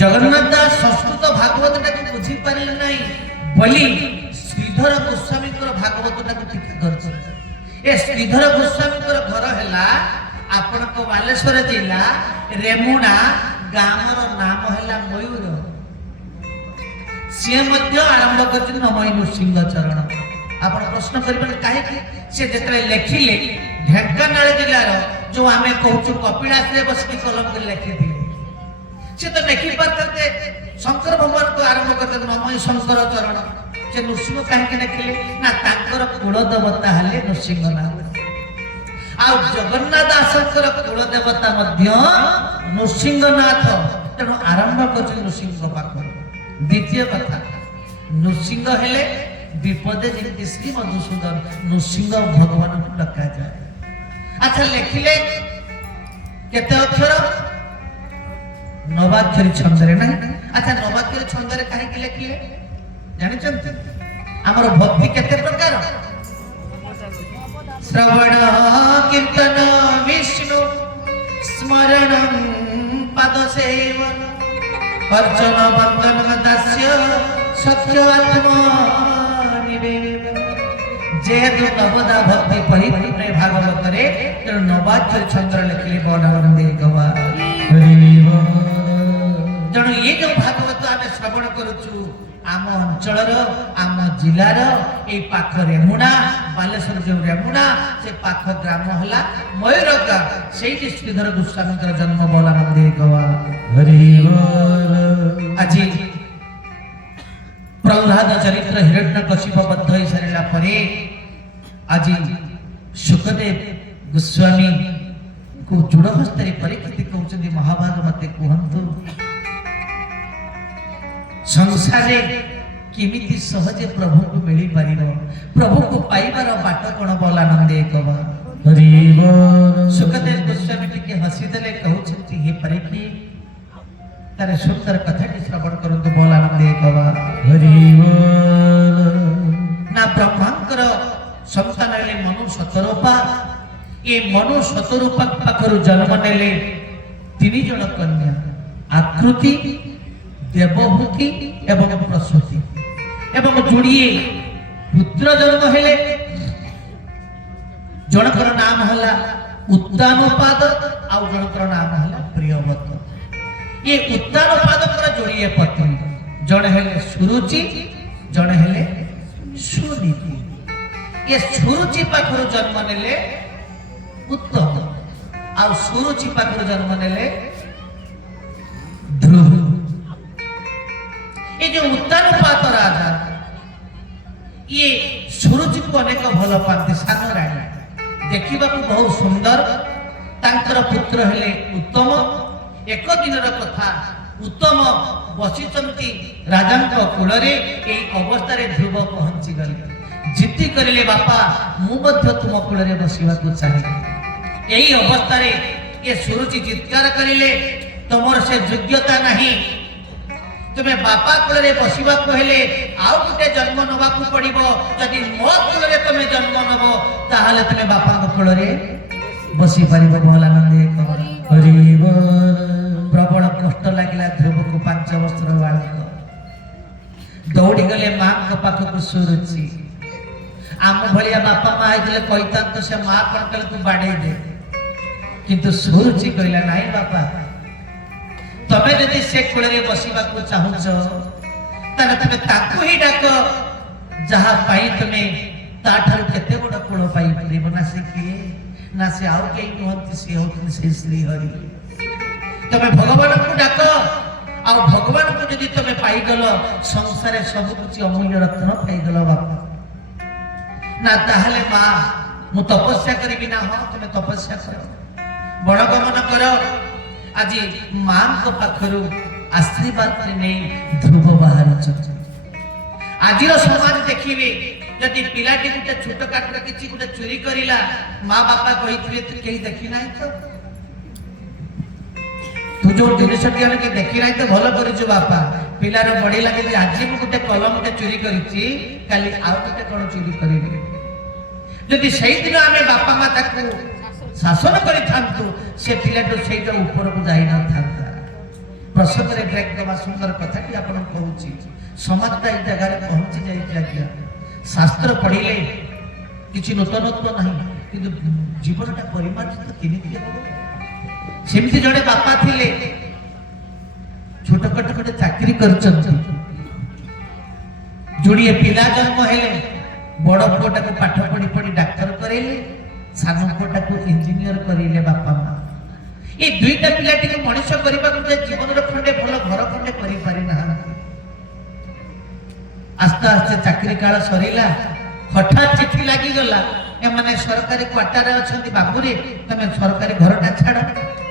जगन्नाथ दास संस्कृत भागवत टाक बुझी पारे ना बोली श्रीधर गोस्वामी भागवत टाक टीका कर श्रीधर गोस्वामी घर है आपण बालेश्वर जिला रेमुणा गाँव नाम है मयूर सी आरंभ कर नमय नृसिंह चरण आप प्रश्न करें कहीं सी जो लिखिले ढेंकानाल जिलार जो आम कहूँ कपिलास बस कलम कर लिखी से तो लिखि पारते शंकर भगवान को आरंभ करते नमय शंकर चरण से नृसिंह कहीं लिखिले ना तांकर कुल देवता हेले नृसिंहनाथ आ जगन्नाथ दासकर कुल देवता नृसिंहनाथ तेणु आरंभ कर नृसिंह पाख द्वितीय कथा नृसिंह हेले विपदे जमी श्री मधुसूदन नृसिंह भगवान को डका जाए। अच्छा लिखिले केते अक्षर नवाक्षरी छंदरे ना। अच्छा नवाक्षरी छंदरे कहीं लिखिले जानी आमर भक्ति केते प्रकार श्रवण कीर्तन विष्णु स्मरण पद सेवन अर्चन वंदन दास्य सत्य आत्मा निवेदन जेहेतु नवदा भक्ति परिपूर्ण भागवत रे तेणु नवाक्षर छंद लिखिले बड़े गवा जणु ये जो भागवत आम श्रवण करूचु आम अंचल आम जिलार ये पाख रेमुणा बालेश्वर जो रेमुणा से पाख ग्राम है मयूरगा से श्रीधर गोस्वामी जन्म बलानंदे गवा आज प्रह्लाद चरित्र हिरण्यकशिप बद्ध हो सारा परे आज सुखदेव गोस्वामी को जुड़ हस्तर परीक्षित कहते महाभाग मत कहतु संसार किमिति सहजे प्रभु को मिल पार प्रभु को पाइबार बाट कौन बलानंदे कवा सुखदेव गोस्वामी टिके हसीदेले कहते हे परीक्षी तारे सुंदर कथा श्रवण करते बलानंदे कवा ना ब्रह्मांकर संतान मनु शतरूपा ये मनु शतरूपा पाखर जन्म नेले 3 जन कन्या आकृति देवभूति एवं प्रसूति एवं जोड़िए पुत्र जन्म हेले जनकर नाम है उत्तानोपाद आउ जनकर नाम है प्रियव्रत ये उत्तानोपाद जोड़िए पत्नी जड़े हेले सुरुचि जड़े हेले सुनीति ये सुरुचि पाखर जन्म नेले उत्तम आउ सुरुचि पाखर जन्म नेले ध्रुव ये जो उत्तानोपात राजा ये सुरुचि को अनेक भल पाती सान राणी देखा बहुत सुंदर तांकर पुत्र हेले उत्तम एक दिन कथा उत्तम बसीचंती राजा कूल अवस्था ध्रुव पहुंची गले जिद्दी करें बापा मुझे तुम कूल बसवा चाहे यही अवस्था ये सुरुचि चित्कार करें तुम से योग्यता नहीं तुम्हें बापा कूल बसवा हेले आउ गोटे जन्म नवा पड़ो जदि मो कूल तुम्हें जन्म नब ताहले तुम्हें बापा कूल बसी पार भलानंदे प्रबल कष्ट लगे ध्रुव को 5 वर्षर बालक दौड़ी गले माँ पाखक सुरुचि आम भाया बापा माँ होते कहीता तो से माँ कौन कल तू बाड़े दे किंतु सुरुचि कहला नाई बापा तमें जदि से कूल बसवा चाहूच तुम ताकू ही डाक जहाँ तुम्हें ताठार केते बड़ कूल पाइपर ना से किए ना से आउ कई नुहति सी होती से श्रीहरि तुम्हें भगवान को डाक आ भगवान को जदि तुम्हें पाईगल संसार सब कुछ अमूल्य रत्न पाईगल बापा ना ताहले माँ मु तपस्या करी ना हाँ तुम्हें तपस्या कर बड़ गमन कर आज माँ को पाखर आशीर्वाद नहीं ध्रुव बाहर आज समाज देखिए जदि पिलाटी गोटे छोट काटर किसी गोटे चोरी करा माँ बापा कही कहीं देखी ना तो तू जो जिनस देखी ना तो भल कर बापा पिलार बड़ी लगे आज मुझे गोटे कलम गोटे चोरी करी आउ गोटे कौन चोरी करेंगे जदि से दिन आम बापा माँ शासन कर से पिलाटू से ऊपर को जाई न था प्रसंगे ब्रेक देवा सुंदर कथा कि आपन कहूची समाजटा ए जगह पहुंची जाई आज्ञा शास्त्र पढ़िले किछि नूतनत्व नहीं किंतु जीवनटा परिमार्जित केमिति हो सेमिति जड़े बापा थिले छोट कट कट चाकरी करचंती जोड़िए पिला जन्म हेले बड़ पुओटा को पाठ पढ़ी पढ़ी डाक्टर करेले सानो पुओटा को इंजीनियर करेले बापा माँ ये दुईटा पिलाटी को मनुष्य करबा को जीवन रो खंडे भल घर खंडे करि पारि ना आस्ते आस्ते चाकरी काल सरीला हठात चिट्ठी लागी गला ए माने सरकारी क्वार्टर रे अछंती बाबूरे तमे सरकारी घरटा छाड़